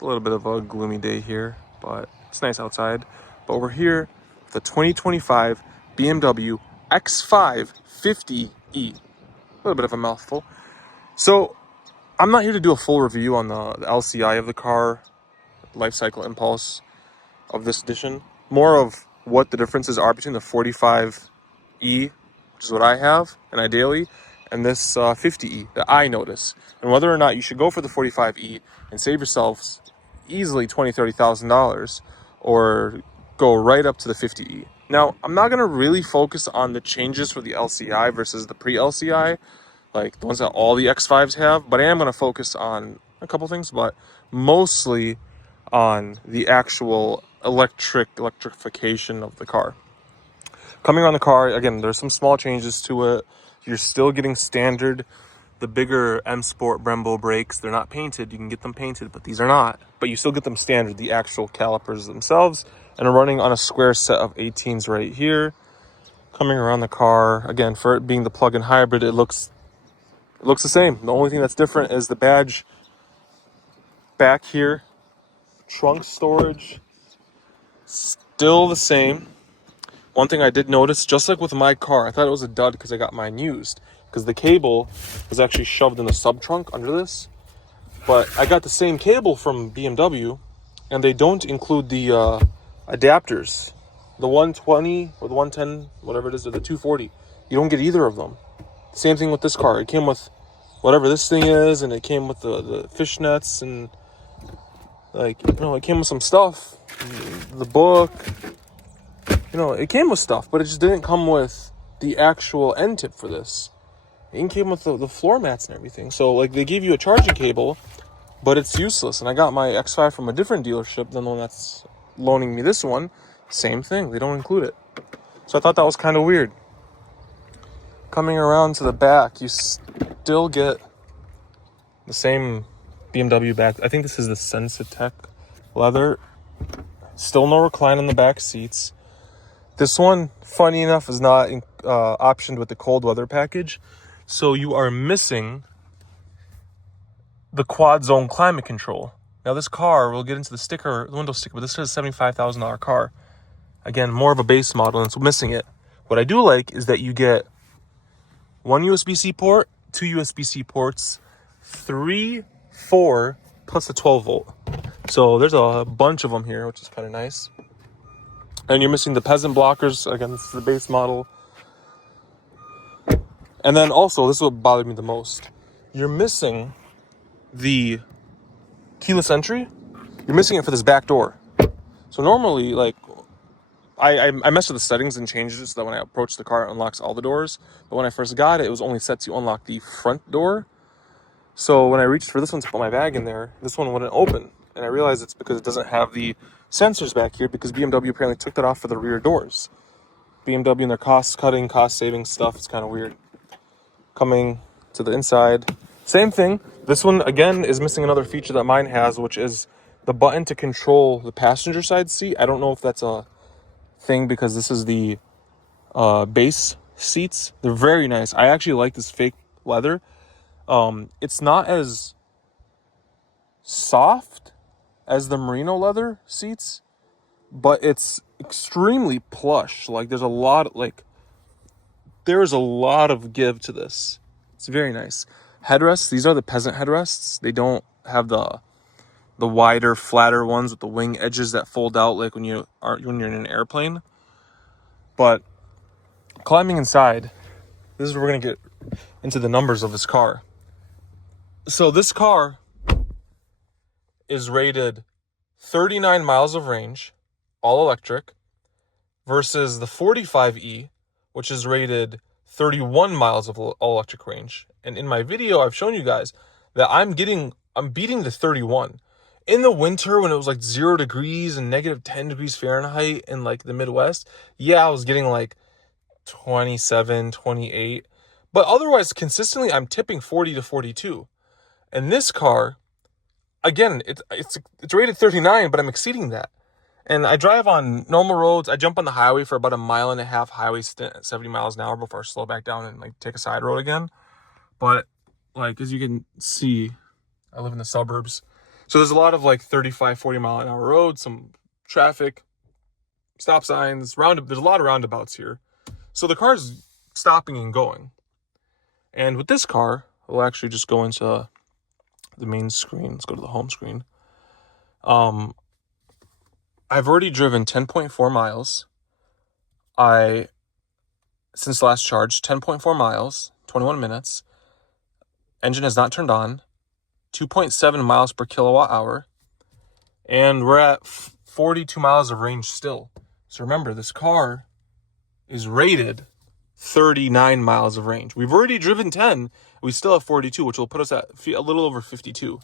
a little bit of a gloomy day here, but it's nice outside. But we're here with the 2025 BMW X5 50e. A little bit of a mouthful. So I'm not here to do a full review on the LCI of the car, life cycle impulse of this edition. More of what the differences are between the 45e, which is what I have, and ideally, and this 50e that I notice, and whether or not you should go for the 45e and save yourselves easily $20,000-$30,000, or go right up to the 50e. Now, I'm not going to really focus on the changes for the LCI versus the pre-LCI, like the ones that all the X5s have, but I am going to focus on a couple things, but mostly on the actual electrification of the car. Coming around the car, again, there's some small changes to it. You're still getting standard, the bigger M Sport Brembo brakes. They're not painted. You can get them painted, but these are not. But you still get them standard, the actual calipers themselves, and are running on a square set of 18s right here. Coming around the car, again, for it being the plug-in hybrid, it looks the same. The only thing that's different is the badge back here. Trunk storage, still the same. One thing I did notice, just like with my car, I thought it was a dud because I got mine used, because the cable was actually shoved in the sub trunk under this. But I got the same cable from BMW, and they don't include the adapters, the 120 or the 110, whatever it is, or the 240. You don't get either of them. Same thing with this car. It came with whatever this thing is, and it came with the fishnets, and it came with some stuff, the book. It came with stuff, but it just didn't come with the actual end tip for this. It came with the floor mats and everything. So, they gave you a charging cable, but it's useless. And I got my X5 from a different dealership than the one that's loaning me this one. Same thing. They don't include it. So I thought that was kind of weird. Coming around to the back, you still get the same BMW back. I think this is the Sensitech leather. Still no recline on the back seats. This one, funny enough, is not optioned with the cold weather package. So you are missing the quad zone climate control. Now this car, we'll get into the window sticker, but this is a $75,000 car. Again, more of a base model, and it's missing it. What I do like is that you get one USB-C port, two USB-C ports, 3, 4, plus a 12 volt. So there's a bunch of them here, which is kind of nice. And you're missing the peasant blockers. Again, this is the base model. And then also, this is what bothered me the most. You're missing the keyless entry. You're missing it for this back door. So normally, I messed with the settings and changed it so that when I approach the car, it unlocks all the doors. But when I first got it, it was only set to unlock the front door. So when I reached for this one to put my bag in there, this one wouldn't open. And I realized it's because it doesn't have the sensors back here, because BMW apparently took that off for the rear doors. BMW and their cost-cutting, cost-saving stuff is kind of weird. Coming to the inside, same thing. This one, again, is missing another feature that mine has, which is the button to control the passenger side seat. I don't know if that's a thing because this is the base seats. They're very nice. I actually like this fake leather. It's not as soft as the merino leather seats, but it's extremely plush. There's a lot of give to this. It's very nice. Headrests, these are the peasant headrests. They don't have the wider, flatter ones with the wing edges that fold out like when you're in an airplane. But climbing inside, this is where we're gonna get into the numbers of this car. So this car is rated 39 miles of range, all electric, versus the 45e, which is rated 31 miles of all electric range. And in my video, I've shown you guys that I'm beating the 31. In the winter, when it was 0 degrees and negative 10 degrees Fahrenheit in the Midwest, yeah, I was getting 27, 28. But otherwise, consistently, I'm tipping 40 to 42. And this car, again, it's rated 39, but I'm exceeding that. And I drive on normal roads. I jump on the highway for about a mile and a half highway stint at 70 miles an hour before I slow back down and take a side road again. But as you can see, I live in the suburbs. So there's a lot of like 35, 40 mile an hour roads, some traffic, stop signs, there's a lot of roundabouts here. So the car's stopping and going. And with this car, we'll actually just go into the main screen. Let's go to the home screen. I've already driven 10.4 miles. Since last charge, 10.4 miles, 21 minutes. Engine has not turned on. 2.7 miles per kilowatt hour. And we're at 42 miles of range still. So remember, this car is rated 39 miles of range. We've already driven 10. We still have 42, which will put us at a little over 52.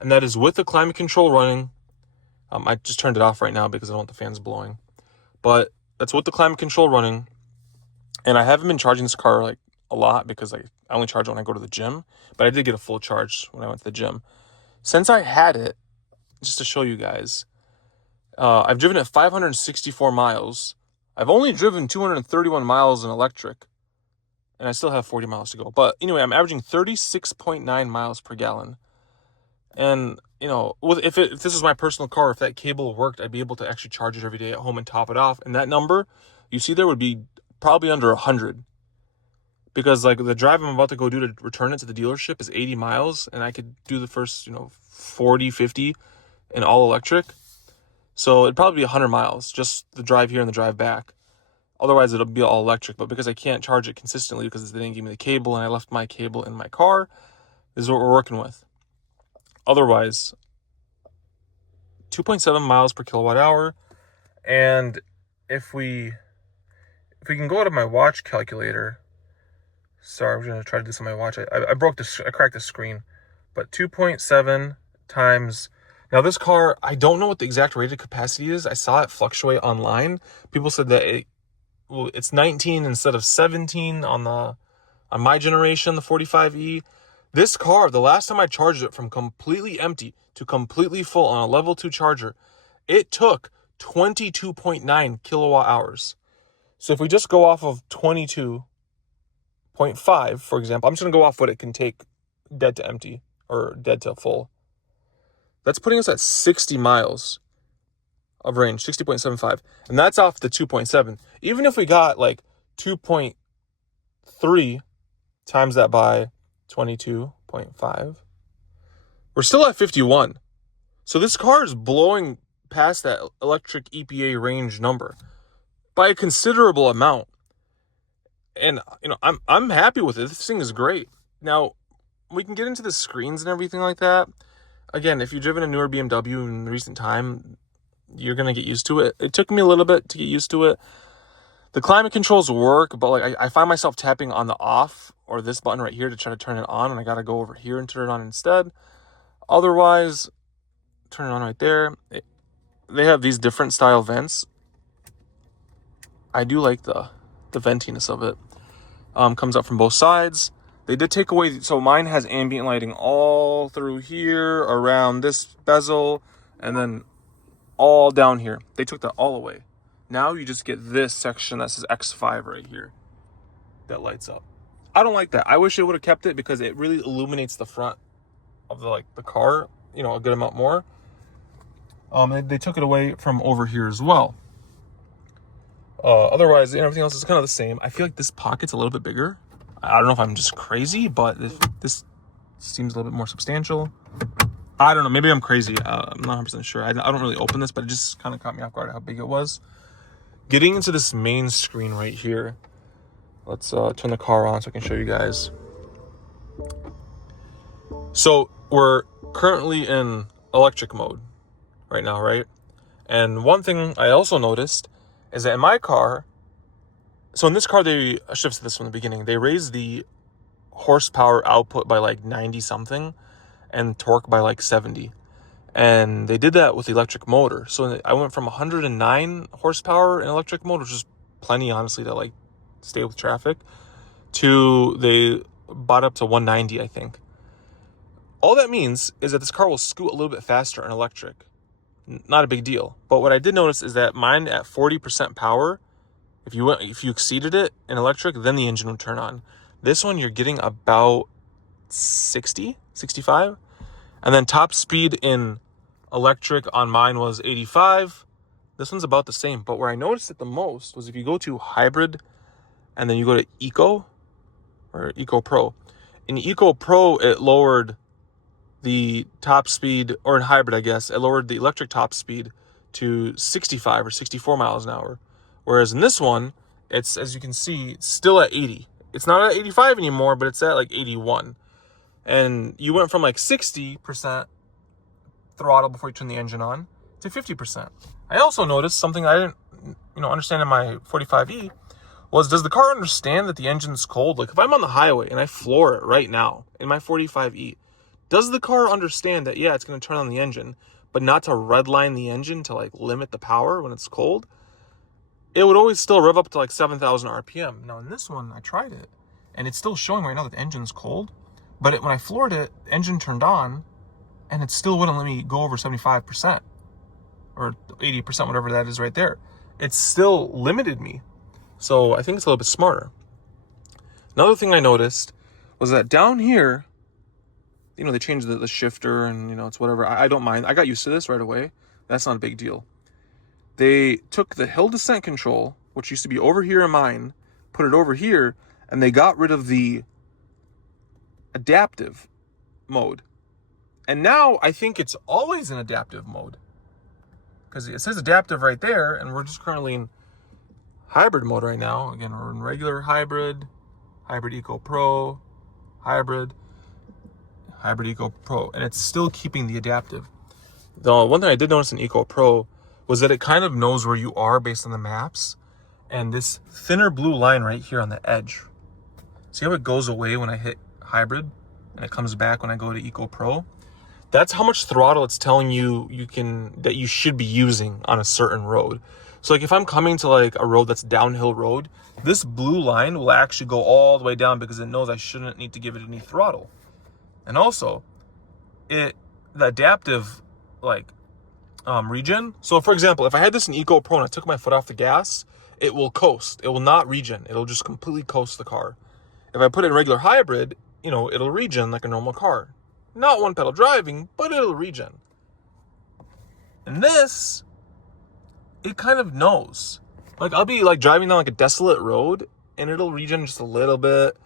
And that is with the climate control running. I just turned it off right now because I don't want the fans blowing. But that's with the climate control running. And I haven't been charging this car like a lot because I only charge it when I go to the gym. But I did get a full charge when I went to the gym. Since I had it, just to show you guys, I've driven it 564 miles. I've only driven 231 miles in electric. And I still have 40 miles to go. But anyway, I'm averaging 36.9 miles per gallon. And, you know, if this is my personal car, if that cable worked, I'd be able to actually charge it every day at home and top it off. And that number you see there would be probably under 100. Because, like, the drive I'm about to go do to return it to the dealership is 80 miles. And I could do the first, 40, 50 in all electric. So it'd probably be 100 miles, just the drive here and the drive back. Otherwise, it'll be all electric. But because I can't charge it consistently because they didn't give me the cable and I left my cable in my car, this is what we're working with. Otherwise, 2.7 miles per kilowatt hour. And if we can go out of my watch calculator. Sorry, I'm going to try to do this on my watch. I cracked the screen. But 2.7 times... Now, this car, I don't know what the exact rated capacity is. I saw it fluctuate online. People said that it's 19 instead of 17 on my generation, the 45E. This car, the last time I charged it from completely empty to completely full on a level 2 charger, it took 22.9 kilowatt hours. So if we just go off of 22.5, for example, I'm just going to go off what it can take dead to empty or dead to full. That's putting us at 60 miles of range, 60.75. And that's off the 2.7. Even if we got like 2.3 times that by 22.5, we're still at 51. So this car is blowing past that electric EPA range number by a considerable amount. And, I'm happy with it. This thing is great. Now, we can get into the screens and everything like that. Again, if you've driven a newer BMW in recent time, you're going to get used to it. It took me a little bit to get used to it. The climate controls work, but like I find myself tapping on the off or this button right here to try to turn it on, and I got to go over here and turn it on instead. Otherwise, turn it on right there. They have these different style vents. I do like the ventiness of it. Comes up from both sides. They did take away, so mine has ambient lighting all through here, around this bezel, and then all down here. They took that all away. Now you just get this section that says X5 right here that lights up. I don't like that. I wish they would have kept it because it really illuminates the front of the car, a good amount more. They took it away from over here as well. Otherwise, everything else is kind of the same. I feel like this pocket's a little bit bigger. I don't know if I'm just crazy, but this seems a little bit more substantial. I don't know. Maybe I'm crazy. I'm not 100% sure. I don't really open this, but it just kind of caught me off guard how big it was. Getting into this main screen right here. Let's turn the car on so I can show you guys. So we're currently in electric mode right now, right? And one thing I also noticed is that in my car, so in this car, I should have said this from the beginning, they raised the horsepower output by like 90 something and torque by like 70. And they did that with the electric motor. So I went from 109 horsepower in electric mode, which is plenty, honestly, to like stay with traffic, to they bought up to 190, I think. All that means is that this car will scoot a little bit faster in electric. Not a big deal. But what I did notice is that mine at 40% power, if you exceeded it in electric, then the engine would turn on. This one, you're getting about 60, 65. And then top speed in electric on mine was 85. This one's about the same. But where I noticed it the most was if you go to hybrid and then you go to Eco or Eco Pro. In Eco Pro, it lowered the top speed, or in hybrid, I guess, it lowered the electric top speed to 65 or 64 miles an hour. Whereas in this one, it's, as you can see, it's still at 80. It's not at 85 anymore, but it's at like 81. And you went from like 60% throttle before you turn the engine on to 50%. I also noticed something I didn't, understand in my 45E was, does the car understand that the engine's cold? Like if I'm on the highway and I floor it right now in my 45E, does the car understand that, yeah, it's going to turn on the engine, but not to redline the engine to like limit the power when it's cold? It would always still rev up to like 7,000 RPM. Now in this one, I tried it and it's still showing right now that the engine's cold, but when I floored it, the engine turned on and it still wouldn't let me go over 75% or 80%, whatever that is right there. It still limited me. So I think it's a little bit smarter. Another thing I noticed was that down here, they changed the shifter and, it's whatever. I don't mind. I got used to this right away. That's not a big deal. They took the hill descent control, which used to be over here in mine, put it over here, and they got rid of the adaptive mode. And now I think it's always in adaptive mode, because it says adaptive right there, and we're just currently in hybrid mode right now. Again, we're in regular hybrid, hybrid Eco Pro, hybrid Eco Pro, and it's still keeping the adaptive. The one thing I did notice in Eco Pro was that it kind of knows where you are based on the maps, and this thinner blue line right here on the edge, see how it goes away when I hit hybrid and it comes back when I go to Eco Pro? That's how much throttle it's telling you that you should be using on a certain road. So like if I'm coming to like a road that's downhill road, this blue line will actually go all the way down because it knows I shouldn't need to give it any throttle. And also, the adaptive regen. So for example, if I had this in Eco Pro and I took my foot off the gas, it will coast. It will not regen. It'll just completely coast the car. If I put it in regular hybrid, it'll regen like a normal car. Not one pedal driving, but it'll regen. And this, it kind of knows. Like I'll be like driving down like a desolate road and it'll regen just a little bit.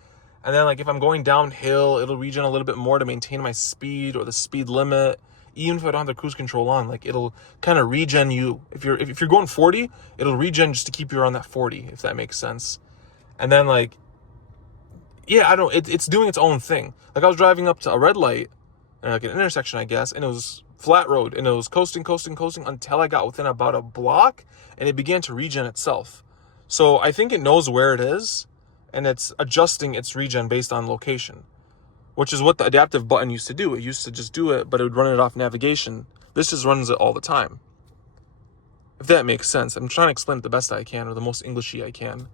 And then like if I'm going downhill, it'll regen a little bit more to maintain my speed or the speed limit. Even if I don't have the cruise control on, like it'll kind of regen you. If you're going 40, it'll regen just to keep you around that 40, if that makes sense. And then like, yeah, it's doing its own thing. Like I was driving up to a red light, like an intersection, I guess, and it was flat road, and it was coasting until I got within about a block, and it began to regen itself. So I think it knows where it is, and it's adjusting its regen based on location, which is what the adaptive button used to do. It used to just do it, but it would run it off navigation. This just runs it all the time. If that makes sense. I'm trying to explain it the best I can, or the most Englishy I can.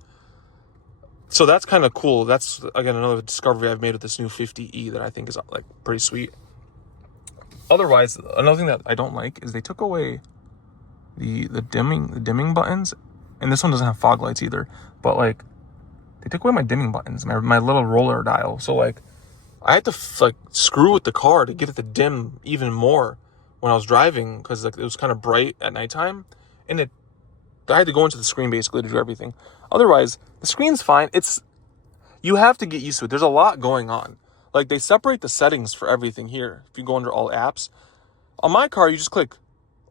So that's kind of cool. That's, again, another discovery I've made with this new 50E that I think is like pretty sweet. Otherwise, another thing that I don't like is they took away the dimming buttons, and this one doesn't have fog lights either. But like, they took away my dimming buttons, my little roller dial. So like, I had to screw with the car to get it to dim even more when I was driving, because like it was kind of bright at nighttime, and I had to go into the screen basically to do everything. Otherwise, the screen's fine. You have to get used to it. There's a lot going on. Like they separate the settings for everything here. If you go under all apps, on my car, you just click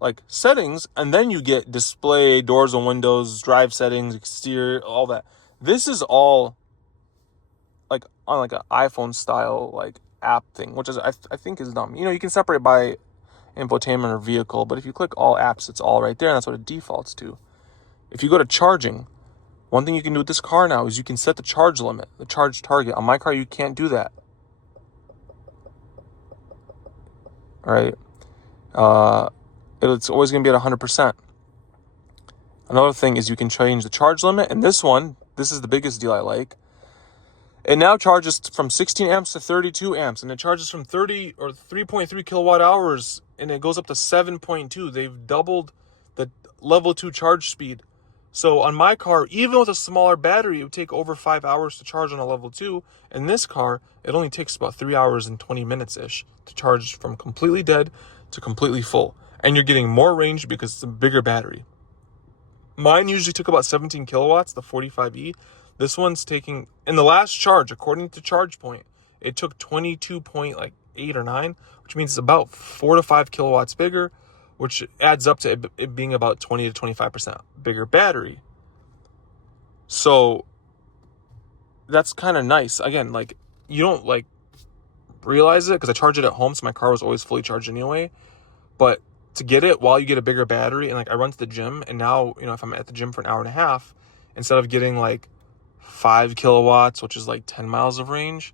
like settings, and then you get display, doors and windows, drive settings, exterior, all that. This is all like on like an iPhone style like app thing, which is I think is dumb. You can separate by infotainment or vehicle, but if you click all apps, it's all right there, and that's what it defaults to. If you go to charging, one thing you can do with this car now is you can set the charge limit, the charge target. On my car, you can't do that. All right. It's always going to be at 100%. Another thing is you can change the charge limit, and this is the biggest deal I like. It now charges from 16 amps to 32 amps, and it charges from 30 or 3.3 kilowatt hours, and it goes up to 7.2. They've doubled the level 2 charge speed. So on my car, even with a smaller battery, it would take over 5 hours to charge on a level 2. In this car, it only takes about 3 hours and 20 minutes-ish to charge from completely dead to completely full. And you're getting more range because it's a bigger battery. Mine usually took about 17 kilowatts, the 45E. This one's taking, in the last charge, according to ChargePoint, it took 22.8 or 9, which means it's about 4 to 5 kilowatts bigger, which adds up to it being about 20 to 25% bigger battery. So that's kind of nice. Again, like, you don't like realize it because I charge it at home, so my car was always fully charged anyway. But to get it while you get a bigger battery, and like I run to the gym, and now, you know, if I'm at the gym for an hour and a half, instead of getting like 5 kilowatts, which is like 10 miles of range,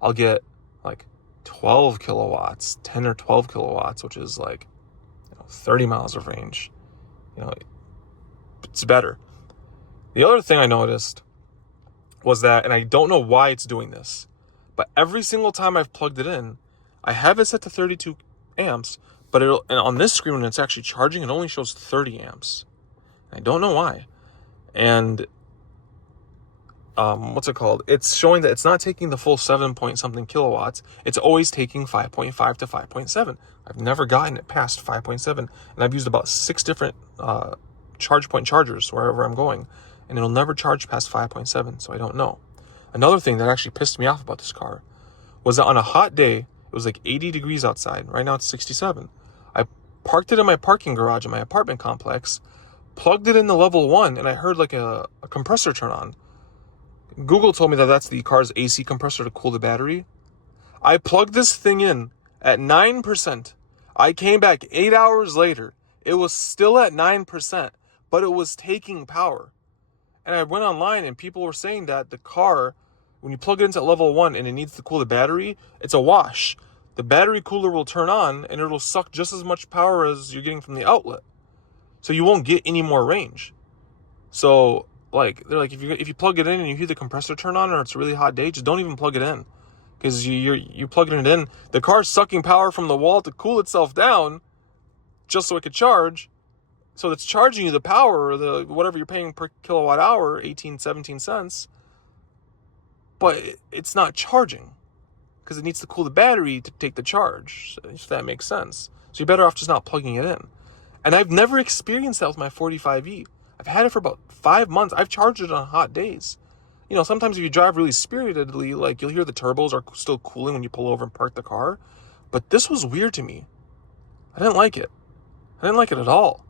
I'll get like 12 kilowatts, 10 or 12 kilowatts, which is like 30 miles of range. You know, it's better. The other thing I noticed was that, and I don't know why it's doing this, but every single time I've plugged it in, I have it set to 32 amps, but and on this screen when it's actually charging, it only shows 30 amps. I don't know why. And what's it called? It's showing that it's not taking the full 7 point something kilowatts. It's always taking 5.5 to 5.7. I've never gotten it past 5.7, and I've used about 6 different ChargePoint chargers wherever I'm going, and it'll never charge past 5.7, so I don't know. Another thing that actually pissed me off about this car was that on a hot day, it was like 80 degrees outside. Right now it's 67. I parked it in my parking garage in my apartment complex, plugged it in the level 1, and I heard like a compressor turn on. Google told me that that's the car's AC compressor to cool the battery. I plugged this thing in at 9%. I came back 8 hours later. It was still at 9%, but it was taking power. And I went online and people were saying that the car, when you plug it into level 1 and it needs to cool the battery, it's a wash. The battery cooler will turn on and it'll suck just as much power as you're getting from the outlet. So you won't get any more range. So like, they're like, if you plug it in and you hear the compressor turn on or it's a really hot day, just don't even plug it in. Because you're plugging it in, the car's sucking power from the wall to cool itself down just so it could charge. So it's charging you the power, or the whatever you're paying per kilowatt hour, 18, 17 cents. But it's not charging because it needs to cool the battery to take the charge, if that makes sense. So you're better off just not plugging it in. And I've never experienced that with my 45E. I've had it for about 5 months. I've charged it on hot days. You know, sometimes if you drive really spiritedly, like, you'll hear the turbos are still cooling when you pull over and park the car. But this was weird to me. I didn't like it. I didn't like it at all.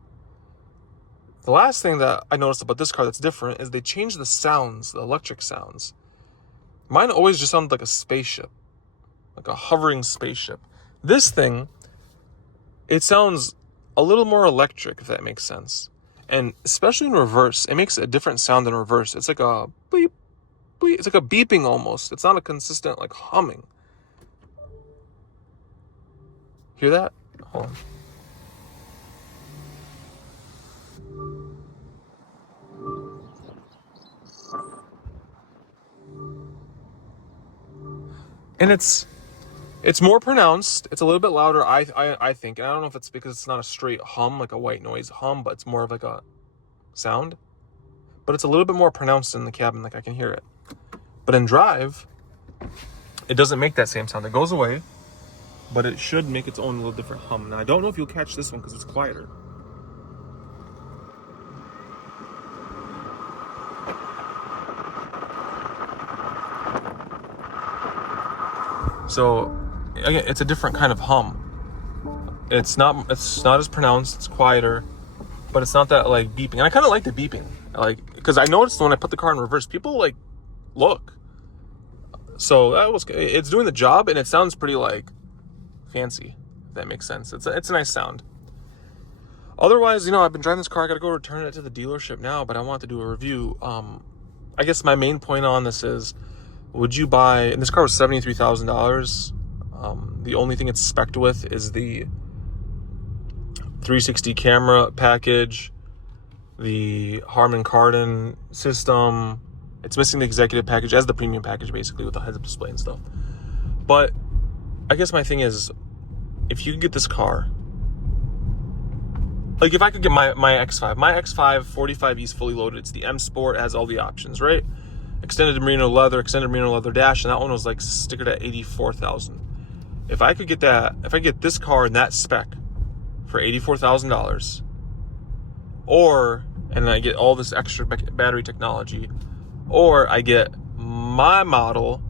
The last thing that I noticed about this car that's different is they changed the sounds, the electric sounds. Mine always just sounded like a spaceship, like a hovering spaceship. This thing, it sounds a little more electric, if that makes sense. And especially in reverse, it makes a different sound in reverse. It's like a bleep, bleep. It's like a beeping almost. It's not a consistent, like, humming. Hear that? Hold on. And it's more pronounced. It's a little bit louder, I think. And I don't know if it's because it's not a straight hum, like a white noise hum, but it's more of like a sound. But it's a little bit more pronounced in the cabin, like I can hear it. But in drive, it doesn't make that same sound. It goes away, but it should make its own little different hum. Now, I don't know if you'll catch this one because it's quieter. So, again, it's a different kind of hum. It's not as pronounced, it's quieter, but it's not that, like, beeping. And I kind of like the beeping, like, because I noticed when I put the car in reverse, people, like, look. So it's doing the job, and it sounds pretty, like, fancy, if that makes sense. It's a nice sound. Otherwise, you know, I've been driving this car. I gotta go return it to the dealership now, but I want to do a review. I guess my main point on this is, would you buy, and this car was $73,000. The only thing it's spec'd with is the 360 camera package, the Harman Kardon system. It's missing the executive package as the premium package, basically, with the heads-up display and stuff. But I guess my thing is, if you can get this car like if I could get my X5, my X5 45E is fully loaded. It's the M Sport, it has all the options, right? Extended merino leather dash, and that one was like stickered at $84,000. If I could get that, if I get this car in that spec for $84,000, and I get all this extra battery technology, or I get my model,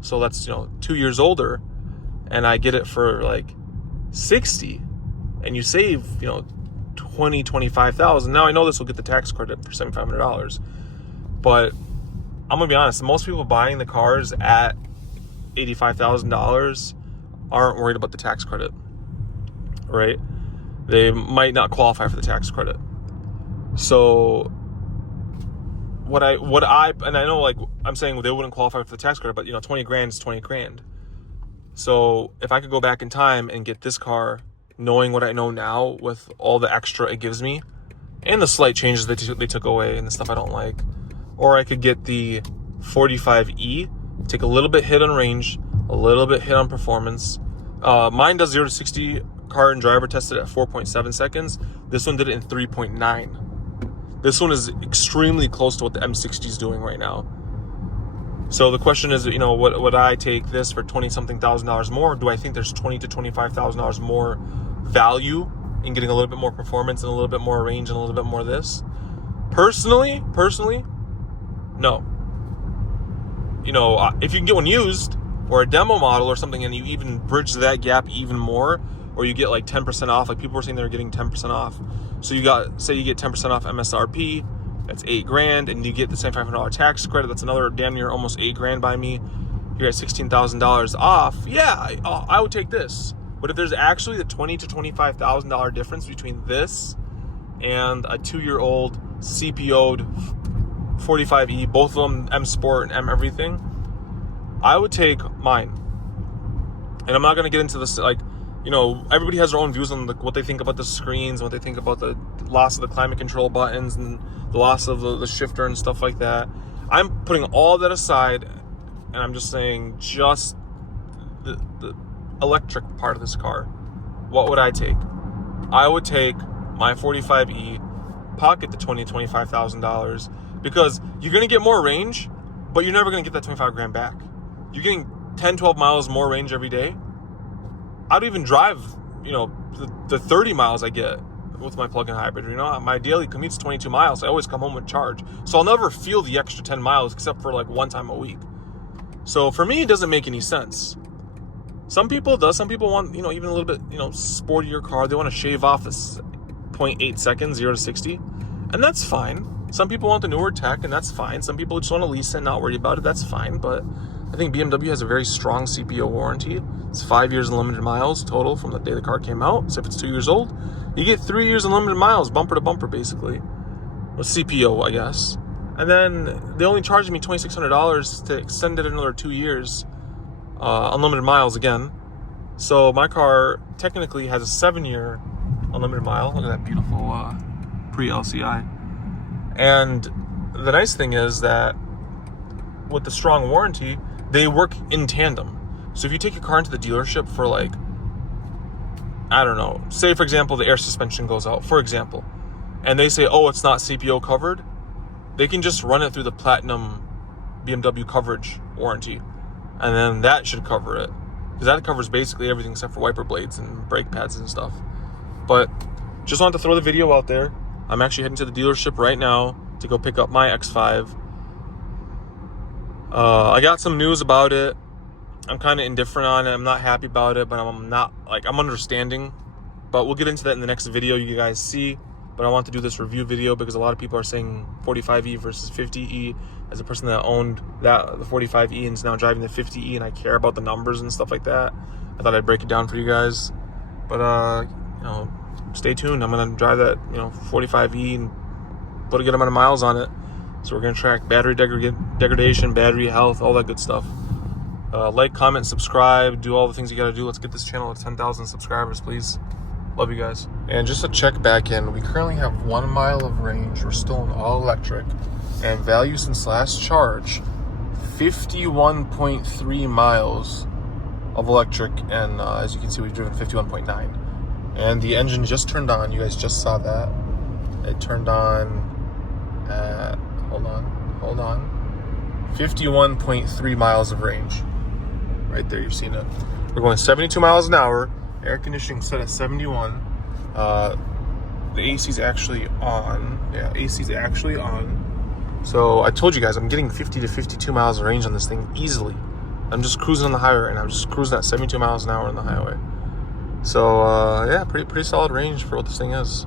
so that's 2 years older, and I get it for like 60, and you save 25,000. Now I know this will get the tax credit for $7,500, but I'm gonna be honest, most people buying the cars at $85,000 aren't worried about the tax credit, right? They might not qualify for the tax credit. So what I and I know, like, I'm saying they wouldn't qualify for the tax credit, but 20 grand is 20 grand. So if I could go back in time and get this car, knowing what I know now with all the extra it gives me and the slight changes that they took away and the stuff I don't like, or I could get the 45E, take a little bit hit on range, a little bit hit on performance. Mine does 0 to 60 car and driver tested at 4.7 seconds. This one did it in 3.9. This one is extremely close to what the M60 is doing right now. So the question is, would I take this for $20-something thousand more? Or do I think there's $20,000 to $25,000 more value in getting a little bit more performance and a little bit more range and a little bit more of this? Personally, no. If you can get one used or a demo model or something, and you even bridge that gap even more, or you get like 10% off, like people were saying they're getting 10% off. So you get 10% off MSRP, that's $8,000, and you get the $7,500 tax credit. That's another damn near almost $8,000 by me. You're at $16,000 off. Yeah, I would take this. But if there's actually the $20,000 to $25,000 difference between this and a 2-year-old CPO'd 45E, both of them M Sport and M everything, I would take mine. And I'm not going to get into this, like, everybody has their own views on what they think about the screens, what they think about the loss of the climate control buttons and the loss of the shifter and stuff like that. I'm putting all that aside, and I'm just saying, just the electric part of this car. What would I take? I would take my 45E, pocket the $20,000 to $25,000, because you're going to get more range, but you're never going to get that 25 grand back. You're getting 10, 12 miles more range every day. I'd even drive, the 30 miles I get with my plug-in hybrid. My daily commute's 22 miles. I always come home with charge. So I'll never feel the extra 10 miles except for like one time a week. So for me, it doesn't make any sense. Some people it does. Some people want, even a little bit, sportier car. They want to shave off this 0.8 seconds, 0 to 60. And that's fine. Some people want the newer tech, and that's fine. Some people just want to lease it and not worry about it. That's fine. But I think BMW has a very strong CPO warranty. It's 5 years unlimited miles total from the day the car came out. So if it's 2 years old, you get 3 years unlimited miles, bumper to bumper, basically. With CPO, I guess. And then they only charged me $2,600 to extend it another 2 years. Unlimited miles again. So my car technically has a 7-year unlimited mile. Look at that beautiful pre-LCI. And the nice thing is that with the strong warranty, they work in tandem. So if you take your car into the dealership for like, I don't know, say for example, the air suspension goes out, for example, and they say, oh, it's not CPO covered, they can just run it through the Platinum BMW coverage warranty. And then that should cover it. Because that covers basically everything except for wiper blades and brake pads and stuff. But just wanted to throw the video out there. I'm actually heading to the dealership right now to go pick up my X5. I got some news about it. I'm kind of indifferent on it. I'm not happy about it, but I'm understanding. But we'll get into that in the next video you guys see. But I want to do this review video because a lot of people are saying 45E versus 50E. As a person that owned the 45E and is now driving the 50E, and I care about the numbers and stuff like that, I thought I'd break it down for you guys. But stay tuned. I'm gonna drive that 45E and put a good amount of miles on it. So we're gonna track battery degradation, battery health, all that good stuff. Like, comment, subscribe, do all the things you gotta do. Let's get this channel to 10,000 subscribers, please. Love you guys. And just to check back in, we currently have 1 mile of range. We're still in all electric. And value since last charge, 51.3 miles of electric. And as you can see, we've driven 51.9. And the engine just turned on. You guys just saw that. It turned on at, hold on, 51.3 miles of range. Right there, you've seen it. We're going 72 miles an hour. Air conditioning set at 71. The AC's actually on. Yeah, AC's actually on. So I told you guys, I'm getting 50 to 52 miles of range on this thing easily. I'm just cruising on the highway right now. I'm just cruising at 72 miles an hour on the highway. So yeah, pretty solid range for what this thing is.